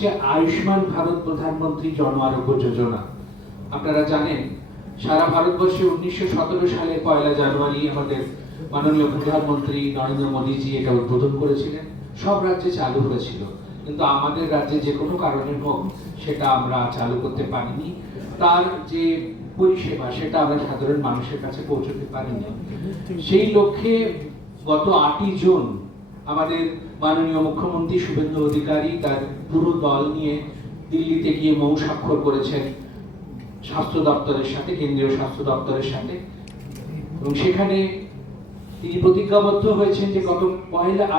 হচ্ছে আয়ুষ্মান ভারত প্রধানমন্ত্রী জন আরোগ্য যোজনা। আপনারা জানেন সারা ভারতবর্ষে 1917 সালে 1 জানুয়ারি আমাদের মাননীয় প্রধানমন্ত্রী নরেন্দ্র মোদীজি এটা উদ্বোধন করেছিলেন। সব রাজ্যে চালু হয়েছিল, কিন্তু আমাদের রাজ্যে যে কোনো কারণে হোক সেটা আমরা চালু করতে পারিনি। তার যে পরিষেবা সেটা আমরা সাধারণ মানুষের কাছে পৌঁছতে পারিনি। সেই লক্ষ্যে গত 8ই জুন আমাদের মাননীয় মুখ্যমন্ত্রী শুভেন্দু অধিকারী তার পুরো দল নিয়ে দিল্লিতে গিয়ে মৌ স্বাক্ষর করেছেন স্বাস্থ্য দপ্তরের সাথে, কেন্দ্রীয় স্বাস্থ্য দপ্তরের সাথে। এবং সেখানে তিনি প্রতিজ্ঞাবদ্ধ হয়েছেন যে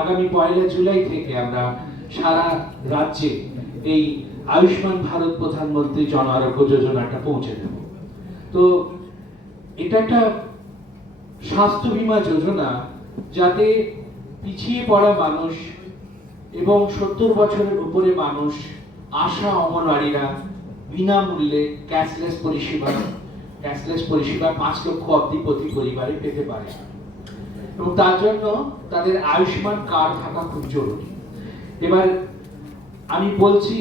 আগামী 1 জুলাই থেকে আমরা সারা রাজ্যে এই আয়ুষ্মান ভারত প্রধানমন্ত্রী জন আরোগ্য যোজনাটা পৌঁছে দেব। তো এটা একটা স্বাস্থ্য বীমা যোজনা যাতে পিছিয়ে পড়া মানুষ এবং 70 বছরের উপরে মানুষ, আশা অঙ্গনওয়াড়িরা বিনামূল্যে ক্যাশলেস পরিষেবা 5 লক্ষ অবধি প্রতি পরিবারে পেতে পারে। এবং তার জন্য তাদের আয়ুষ্মান কার্ড থাকা খুব জরুরি। এবার আমি বলছি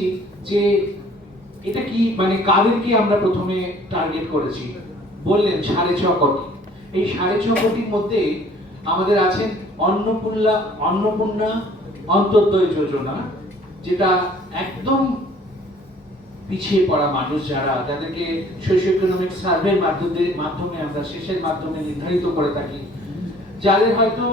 যে এটা কি মানে কাদেরকে আমরা প্রথমে টার্গেট করেছি, বললেন 6.5 কোটি। এই 6.5 কোটির মধ্যে আমাদের আছেন অন্নপূর্ণা অন্তোদয় যোজনা, যেটা একদম পিছিয়ে পড়া মানুষ যাদেরকে সোশিও ইকোনমিক সার্ভের মাধ্যমে আমরা শেষের মাধ্যমে নির্ধারিত করে থাকি, যাদের হয়তো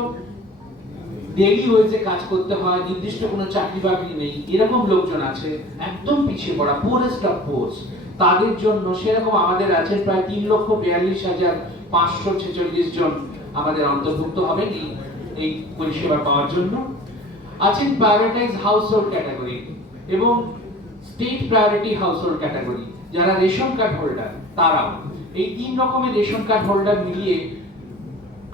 ডেইলি ওয়েজে কাজ করতে হয়, নির্দিষ্ট কোনো চাকরি বাকরি নেই, এরকম লোকজন আছে একদম পিছিয়ে পড়া, পোরেস্ট অফ পোর্স। তাদের জন্য সেরকম আমাদের আছেন প্রায় 3,42,546 জন আমাদের অন্তর্ভুক্ত হবেন এই পরিষেবা পাওয়ার জন্য। আছেন প্রায়োরিটাইজ হাউসহোল্ড ক্যাটাগরি এবং স্টেট প্রায়োরিটি হাউসহোল্ড ক্যাটাগরি, যারা রেশন কার্ড হোল্ডার তারাও। এই 3 রকমের রেশন কার্ড হোল্ডার মিলিয়ে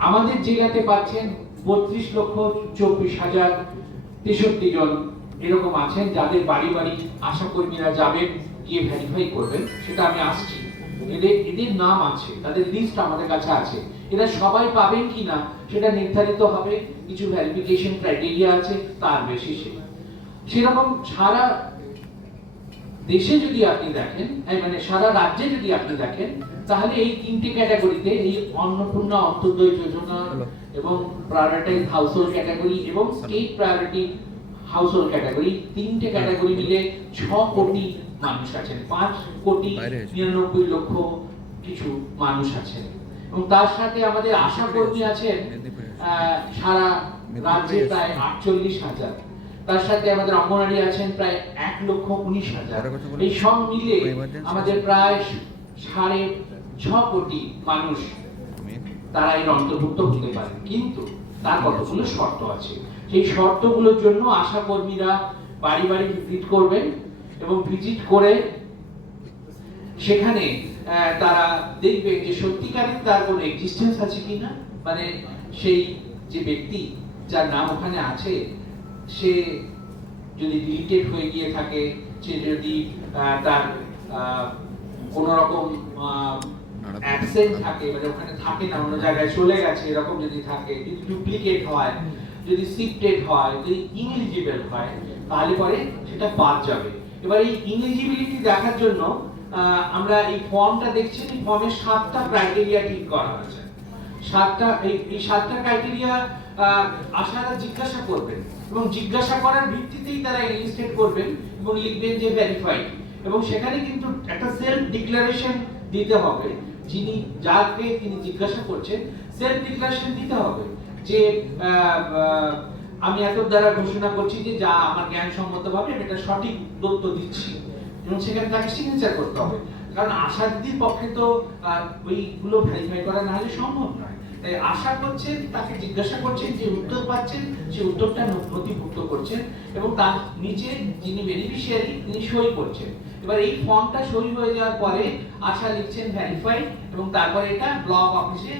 আমাদের জেলাতে পাচ্ছেন 32,24,063 জন এরকম আছেন, যাদের বাড়ি বাড়ি আশা কর্মীরা যাবেন, গিয়ে ভেরিফাই করবেন। সেটা আমি আসছি, এদের নাম আছে, তাদের লিস্ট আমাদের কাছে আছে। এরা সবাই পাবেন কিনা সেটা নির্ধারিত হবে, কিছু ভেরিফিকেশন ক্রাইটেরিয়া আছে তার বেসিসে। সেরকম সারা দেশে যদি আপনি দেখেন, মানে সারা রাজ্যে যদি আপনি দেখেন, তাহলে এই 3টে ক্যাটাগরিতে, এই অন্নপূর্ণা অন্তোদয় যোজনা এবং প্রায়োরিটাইজ হাউসহোল্ড ক্যাটাগরি এবং স্টেট প্রায়োরিটি হাউসহোল্ড ক্যাটাগরি, 3টে ক্যাটাগরি মিলে 6 কোটি মানুষ আছেন, 5,99,00,000 কিছু মানুষ আছেন। এবং তার সাথে আমাদের আশা কর্মী আছেন সারা রাজ্যে প্রায় 48,000। তার সাথে আমাদের অঙ্গনওয়াড়ি আছেন প্রায় 1,19,000। এই সব মিলে আমাদের প্রায় 6.5 কোটি মানুষ তারা এর অন্তর্ভুক্ত হতে পারে। কিন্তু তার কতগুলো শর্ত আছে। সেই শর্তগুলোর জন্য আশা কর্মীরা বাড়ি বাড়ি ভিজিট করবেন এবং ভিজিট করে সেখানে তারা দেখবেন যে সত্যিকারের তার কোনো এক্সিস্টেন্স আছে কিনা, মানে সেই যে ব্যক্তি যার নাম ওখানে আছে সে যদি ডিলিটেড হয়ে গিয়ে থাকে, সে যদি তার কোন রকম অ্যাবসেন্ট থাকে, মানে ওখানে থাকে না, অন্য জায়গায় চলে গেছে, এরকম যদি থাকে, যদি ডুপ্লিকেট হয়, যদি শিফটেড হয়, যদি ইনএলিজিবল হয়, তাহলে পরে সেটা বাদ যাবে। এবার এই ইনএলিজিবিলিটি দেখার জন্য আমরা এই ফর্মটা দেখছেন, এই ফর্মের 7টা ক্রাইটেরিয়া ঠিক করা হয়েছে। এই 7টা ক্রাইটেরিয়া আশারা জিজ্ঞাসা করবেন এবং জিজ্ঞাসা করার ভিত্তিতেই তারা এনলিস্টেড করবেন এবং লিখবেন যে ভেরিফাইড। এবং সেখানে কিন্তু একটা সেলফ ডিক্লারেশন দিতে হবে, যাকে তিনি জিজ্ঞাসা করছেন সেলফ ডিক্লারেশন দিতে হবে যে আমি এত দ্বারা ঘোষণা করছি যে যা আমার জ্ঞান সম্মতভাবে আমি এটা সঠিক তথ্য দিচ্ছি, এবং সেখানে তাকে সিগনেচার করতে হবে। কারণ আশা দিদির পক্ষে তো ওইগুলো ভেরিফাই করা না হলে সম্ভব নয়। তাই আশা করছেন, তাকে জিজ্ঞাসা করছেন, যে উত্তর পাচ্ছেন সেই উত্তরটা নথিভুক্ত করছেন এবং তার নিচে যিনি বেনিফিশিয়ারি তিনি সই করছেন। এবার এই ফর্মটা সই হয়ে যাওয়ার পরে আশা লিখছেন ভেরিফাই, এবং তারপরে এটা ব্লক অফিসে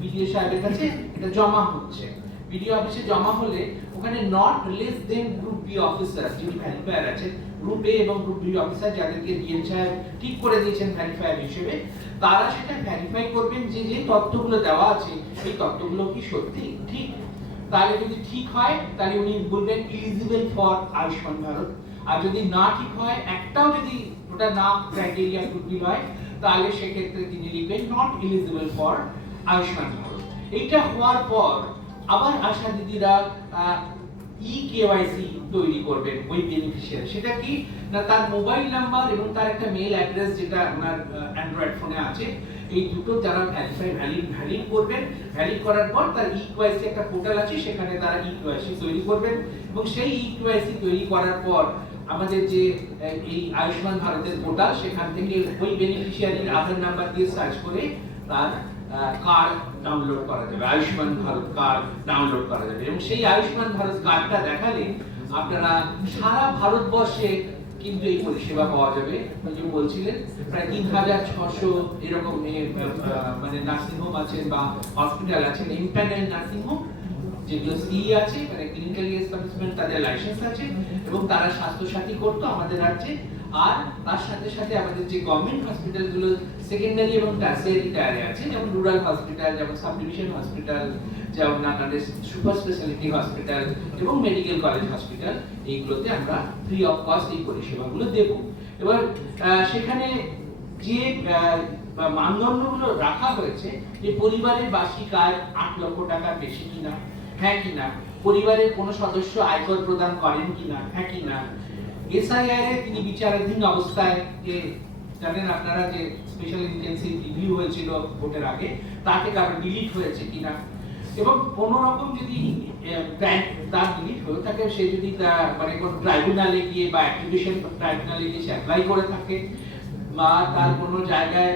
বিডিও সাহেবের কাছে এটা জমা হচ্ছে। বিডিও অফিসে জমা হলে ওখানে not less than group B officer যিনি ভেরিফায়ার আছেন, গ্রুপ এ এবং গ্রুপ বি অফিসার যাদেরকে ডিএম সাহেব ঠিক করে দিয়েছেন ভেরিফায়ার হিসেবে, তারা সেটা ভেরিফাই করবেন যে যে তথ্যগুলো দেওয়া আছে সেই তথ্যগুলো কি সত্যি ঠিক। তাহলে যদি ঠিক হয় তাহলে উনি বলবেন এলিজিবল ফর আয়ুষ্মান ভারত, আর যদি না ঠিক হয়, একটাও যদি ওটা না ক্রাইটেরিয়া ফুলফিল হয়, তাহলে সেক্ষেত্রে তিনি লিখবেন not eligible for Ayushman Bharat. এটা হওয়ার পর আবার আশা দিদিরা কেওয়াইসি তৈরি করবেন ওই বেনিফিশিয়ারি। সেটা কি না, তার মোবাইল নাম্বার এবং তার একটা মেল অ্যাড্রেস যেটা ওনার অ্যান্ড্রয়েড ফোনে আছে, এই দুটো যারা ভ্যালিড করবেন, ভ্যালিড করার পর তার কেওয়াইসি একটা পোর্টাল আছে, সেখানে তারা কেওয়াইসি তৈরি করবেন এবং সেই কেওয়াইসি তৈরি করার পর আমাদের যে এই আয়ুষ্মান ভারতের পোর্টাল, সেখান থেকে ওই বেনিফিশিয়ারির আধার নাম্বার দিয়ে সার্চ করে তার কার্ড ডাউনলোড করা যাবে, আয়ুষ্মান ভারত কার্ড ডাউনলোড করা যাবে এবং সেই আয়ুষ্মান ভারত কার্ডটা দেখালে আপনারা সারা ভারতবর্ষে কিন্তু এই পরিষেবা পাওয়া যাবে। যে বলছিলেন প্রায় 3600 এরকম মানে নার্সিং হোম আছে বা হসপিটাল আছে, ইম্প্যানেল নার্সিং হোম, যেগুলো সি আছে মানে ক্লিনিক্যালি এস্টাবলিশমেন্ট, তাদের লাইসেন্স আছে এবং তারা স্বাস্থ্য সাথী করতো আমাদের রাজ্যে। আর তার সাথে সাথে আমাদের যে গভর্নমেন্ট হসপিটাল গুলো সেকেন্ডারি এবং টারসিয়ারি টায়ারে আছে, যেমন রুরাল হসপিটাল, যেমন সাব ডিভিশন হসপিটাল, যেমন আপনাদের সুপার স্পেশালিটি হসপিটাল এবং মেডিকেল কলেজ হসপিটাল, এইগুলোতে আমরা ফ্রি অফ কস্ট এই পরিষেবাগুলো দেব। এবার সেখানে যে মানদণ্ডগুলো রাখা হয়েছে, যে পরিবারের বার্ষিক আয় 8 লক্ষ টাকার বেশি কিনা, হ্যাঁ কিনা, পরিবারের কোনো সদস্য আয়কর প্রদান করেন কিনা, হ্যাঁ কিনা, এসআইআর এ তিনি বিচারাধীন অবস্থায়, যে জানেন আপনারা যে স্পেশাল ইন্টেনসিভ রিভিউ হয়েছিল ভোটের আগে, তাতে কারণ ডিলিট হয়েছে কিনা, এবং কোন রকম যদি তার ডিলিট হয়ে থাকে, সে যদি মানে কোন ট্রাইব্যুনালে গিয়ে বা অ্যাপ্লিকেশন ট্রাইব্যুনালে গিয়ে অ্যাপ্লাই করে থাকে, বা তার কোনো জায়গায়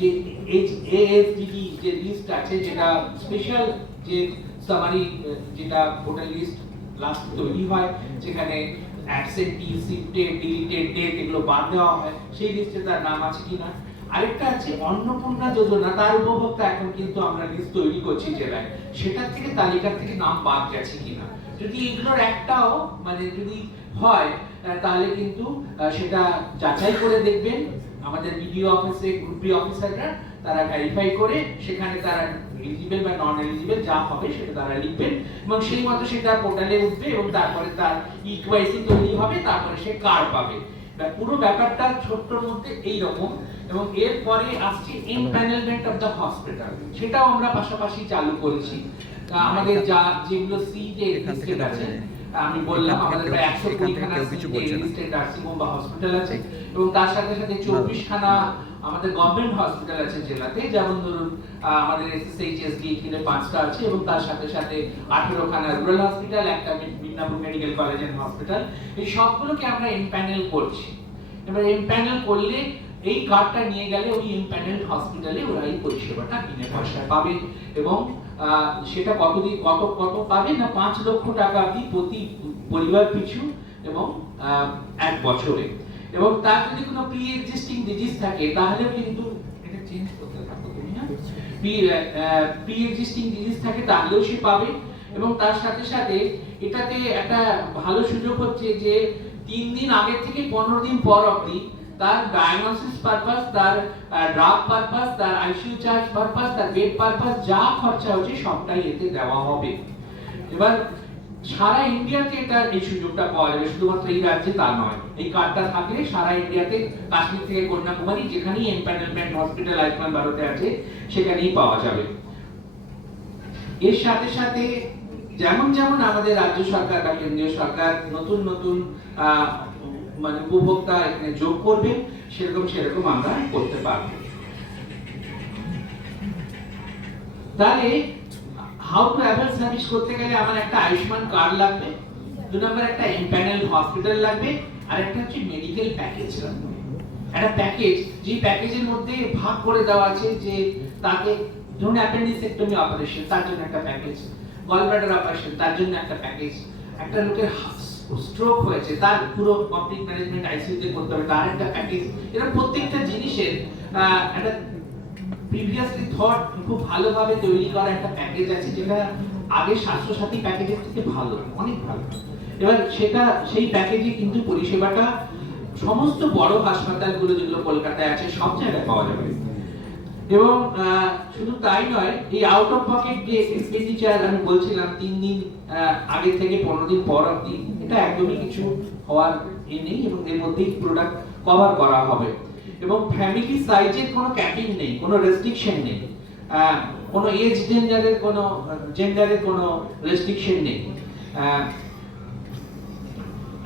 যে এএসডিডি যে লিস্ট আছে, যেটা স্পেশাল যে সামারি যেটা ভোটার লিস্ট লাস্ট তৈরি হয়, যেখানে অ্যাবসেন্টি, শিফটেড, ডিলিটেড, ডেট এগুলো বাদ দেওয়া হয়, সেই লিস্টে তার নাম আছে কিনা। আরেকটা আছে অন্নপূর্ণা যোজনা, তার উপভোক্তা এখন কিন্তু আমরা লিস্ট তৈরি করছি জেলায়, সেটার থেকে তালিকা থেকে নাম বাদ গেছে কিনা। যদি এগুলোর একটাও মানে যদি হয়, তাহলে কিন্তু সেটা যাচাই করে দেখবেন আমাদের বিডিও অফিসে গ্রুপ বি অফিসাররা, তারা ভেরিফাই করে সেখানে তারা এলিজিবল বা নন এলিজিবল যা হবে সেটা তারা লিখবেন এবং সেই মতো সেটা পোর্টালে উঠবে এবং তারপরে তার কেওয়াইসি তৈরি হবে, তারপরে সে কার্ড পাবে। পুরো ব্যাপারটা ছোট্টর মধ্যে এই রকম। এবং এরপরে আসছে এমপ্যানেলমেন্ট অফ দ্য হসপিটাল, সেটাও আমরা পাশাপাশি চালু করেছি। আমাদের যা যেগুলো সি তে লিস্টেড আছে, আমি বললাম আমাদের প্রায় 120 খানা লিস্টেড নার্সিং হোম বা হসপিটাল আছে এবং তার সাথে সাথে 24 খানা আমাদের গভর্নমেন্ট হসপিটাল আছে জেলাতে, যেমন ধরুন আমাদের এসএসএইচএসডি এখানে 5টা আছে এবং তার সাথে সাথে 18 খানা রুরাল হসপিটাল, একটা Midnapore medical college and hospital. এই সবগুলোকে আমরা এমপ্যানেল করছি। এবার এমপ্যানেল করলে এই কার্ডটা নিয়ে গেলে ওই এমপ্যানেল হসপিটালে ওরা এই পরিষেবাটা বিনা পয়সায় পাবে এবং সেটা কতদিন কত পাবে না 5 লক্ষ টাকা অবধি প্রতি পরিবার পিছু এবং 1 বছরে। এবং তার যদি কোনো প্রি এক্সিস্টিং ডিজিজ থাকে, তাহলে কিন্তু এটা চেঞ্জ করতে থাকো তুমি না, প্রি এক্সিস্টিং ডিজিজ থাকে তাহলেও সে পাবে। এবং তার সাথে সাথে এটাতে একটা ভালো সুযোগ হচ্ছে যে 3 দিন আগে থেকে 15 দিন পর অবধি তার ডায়াগনোসিস পারপাস, তার ড্রাগ পারপাস, তার আইসিইউ চার্জ পারপাস, তার বেড পারপাস যা খরচা হচ্ছে সবটাই এতে দেওয়া হবে। এবার সারা ইন্ডিয়াতে এটা এই সুযোগটা পাওয়া যাবে, শুধুমাত্র এই রাজ্যে তা নয়। এই কার্ডটা থাকলে সারা ইন্ডিয়াতে কাশ্মীর থেকে কন্যাকুমারী যেখানেই এমপ্যানেলমেন্ট হসপিটাল আয়ুষ্মান ভারতে আছে সেখানেই পাওয়া যাবে। এর সাথে সাথে যেমন যেমন আমাদের রাজ্য সরকার বা কেন্দ্রীয় সরকার নতুন নতুন মানে উপভোক্তা এখানে যোগ করবে, সেরকম আমরা করতে পারবো। তাহলে হাউ টু অ্যাভেল সার্ভিস করতে গেলে আমার একটা আয়ুষ্মান কার্ড লাগবে, 2 নম্বর একটা এমপ্যানেল হসপিটাল লাগবে, আর একটা হচ্ছে মেডিকেল প্যাকেজ লাগবে। একটা প্যাকেজ, যে প্যাকেজের মধ্যে ভাগ করে দেওয়া আছে যে তাকে ধরুন অ্যাপেন্ডিসেক্টমি অপারেশন, তার জন্য একটা প্যাকেজ, গলব্লাডার অপারেশন, তার জন্য একটা প্যাকেজ, একটা লোকের স্ট্রোক হয়েছে তার পুরো কমপ্লিট ম্যানেজমেন্ট আইসিইউ তে করতে হবে, তার একটা প্যাকেজ। এরা প্রত্যেকটা জিনিসের একটা প্রিভিয়াসলি থট খুব ভালোভাবে তৈরি করা একটা প্যাকেজ আছে, যেটা আগে স্বাস্থ্যসাথী প্যাকেজের থেকে ভালো, অনেক ভালো। এবার সেটা সেই প্যাকেজে কিন্তু পরিষেবাটা সমস্ত বড় হাসপাতালগুলো যেগুলো কলকাতায় আছে সব জায়গায় পাওয়া যাবে। এবং শুধু তাই নয়, এই আউট অফ পকেট যে এক্সপেন্ডিচার আমি বলছিলাম 3 দিন আগে থেকে 15 দিন পর অবধি, এটা একদমই কিছু হওয়ার নেই এবং এর মধ্যেই প্রোডাক্ট কভার করা হবে। এবং ফ্যামিলি সাইজের কোনো ক্যাপিং নেই, কোনো রেস্ট্রিকশন নেই, কোনো এজ জেন্ডারের কোনো রেস্ট্রিকশন নেই।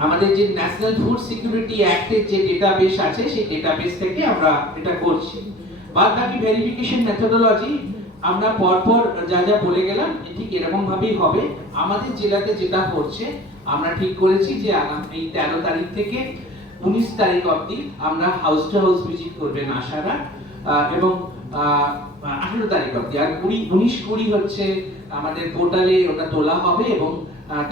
আমাদের যে ন্যাশনাল ফুড সিকিউরিটি অ্যাক্টের যে ডেটাবেস আছে, সেই ডেটাবেস থেকে আমরা এটা করছি। বাদ বাকি ভেরিফিকেশন মেথোডোলজি আমরা পরপর যা যা বলে গেলাম ঠিক এরকম ভাবেই হবে। আমাদের জেলাতে যেটা হচ্ছে, আমরা ঠিক করেছি যে এই 13 তারিখ থেকে 19 তারিখ অবধি আমরা হাউস টু হাউস ভিজিট করবেন আশারা, এবং 18 তারিখ অবধি, আর 19-20 হচ্ছে আমাদের পোর্টালে ওটা তোলা হবে এবং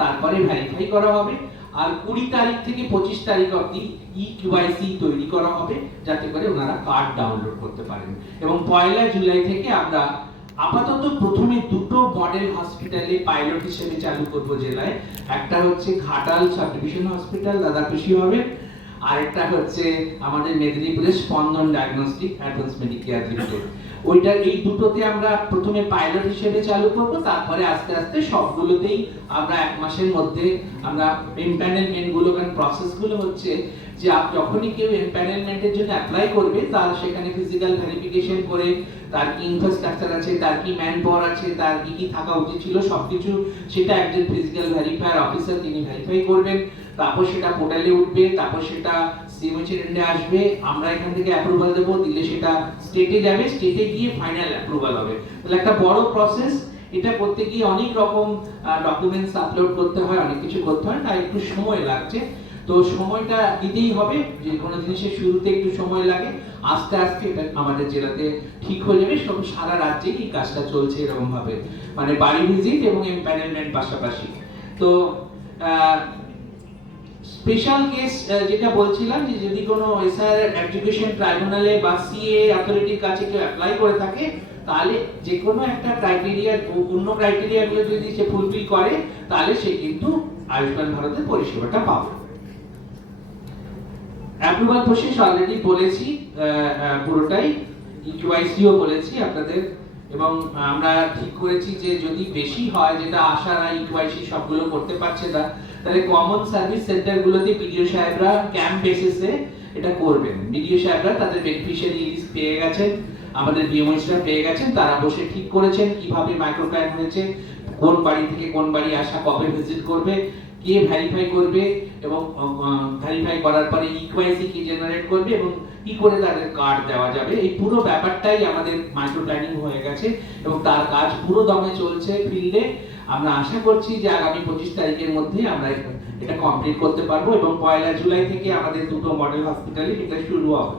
তারপরে ভেরিফাই করা হবে। আর 20 তারিখ থেকে 25 তারিখ অবধি EQIC তৈরি করা হবে, যাতে করে ওনারা কার্ড ডাউনলোড করতে পারেন। এবং 1 জুলাই থেকে আমরা আপাতত প্রথমে দুটো মডেল হসপিটালে পাইলট হিসেবে চালু করব জেলায়। একটা হচ্ছে ঘাটাল সাব ডিভিশন হসপিটাল, দাদা খুশি হবে। আরেকটা হচ্ছে আমাদের মেদিনীপুরের স্পন্দন ডায়াগনস্টিক অ্যাডভান্স মেডিকেয়ার লিমিটেড। ওইটা, এই দুটোতে আমরা প্রথমে পাইলট হিসেবে চালু করব, তারপরে আস্তে আস্তে সবগুলোতেই আমরা 1 মাসের মধ্যে আমরা এমপ্যানেলমেন্ট গুলো, কারণ প্রসেস গুলো হচ্ছে যে যখনই কেউ এমপ্যানেলমেন্টের জন্য অ্যাপ্লাই করবে, তার সেখানে ফিজিক্যাল ভেরিফিকেশন করে তার কি ইনফ্রাস্ট্রাকচার আছে, তার কি ম্যান পাওয়ার আছে, তার কি কি থাকা উচিত ছিল সবকিছু, সেটা একজন ফিজিক্যাল ভেরিফায়ার অফিসার তিনি ভেরিফাই করবেন। তারপর সেটা পোর্টালে উঠবে, তারপর সেটা সিএমএইচএর আসবে, আমরা এখান থেকে অ্যাপ্রুভাল দেবো, দিলে সেটা স্টেটে যাবে, স্টেটে গিয়ে ফাইনাল অ্যাপ্রুভাল হবে। তাহলে একটা বড় প্রসেস। এটা করতে গিয়ে অনেক রকম ডকুমেন্টস আপলোড করতে হয়, অনেক কিছু করতে হয়, তাই একটু সময় লাগছে। তো সময়টা দিতেই হবে, যে কোনো জিনিসের শুরুতে একটু সময় লাগে, আস্তে আস্তে এটা আমাদের জেলাতে ঠিক হয়ে যাবে। সব সারা রাজ্যে এই কাজটা চলছে এরকম ভাবে, মানে বাড়ি ভিজিট এবং এমপ্যানেলমেন্ট পাশাপাশি। তো স্পেশাল কেস যেটা বলছিলাম, যে যদি কোনো এসআর এডুকেশন ট্রাইব্যুনালে বা সিএ অথরিটির কাছে কেউ অ্যাপ্লাই করে থাকে, তাহলে যে কোনো একটা ক্রাইটেরিয়া, অন্য ক্রাইটেরিয়াগুলো যদি সে ফুলফিল করে, তাহলে সে কিন্তু আয়ুষ্মান ভারতের পরিষেবাটা পাবে। অ্যাপ্রুভাল প্রসেস অলরেডি বলেছি, পুরোটাই ইকিউআইসিও বলেছি আপনাদের। এবং আমরা ঠিক করেছি যে যদি বেশি হয়, যেটা আশারা ইকিউআইসি সবগুলো করতে পারছে না, তাহলে কমন সার্ভিস সেন্টার গুলোতে বিডিও সাহেবরা ক্যাম্প বেসিসে এটা করবেন। বিডিও সাহেবরা তাদের বেনিফিশিয়ারি লিস্ট পেয়ে গেছেন, আমাদের বিএমএসরা পেয়ে গেছেন, তারা বসে ঠিক করেছেন কিভাবে মাইক্রোপ্ল্যান হয়েছে, কোন বাড়ি থেকে কোন বাড়ি আসা, কবে ভিজিট করবে, কে ভেরিফাই করবে, এবং ভেরিফাই করার পরে ইকিউআইসি কি জেনারেট করবে এবং কি করে তাদের কার্ড দেওয়া যাবে। এই পুরো ব্যাপারটাই আমাদের মাইক্রো প্ল্যানিং হয়ে গেছে এবং তার কাজ পুরো দমে চলছে ফিল্ডে। আমরা আশা করছি যে আগামী 25 তারিখের মধ্যে আমরা এটা কমপ্লিট করতে পারবো এবং 1 জুলাই থেকে আমাদের দুটো মডেল হসপিটালে এটা শুরু হবে।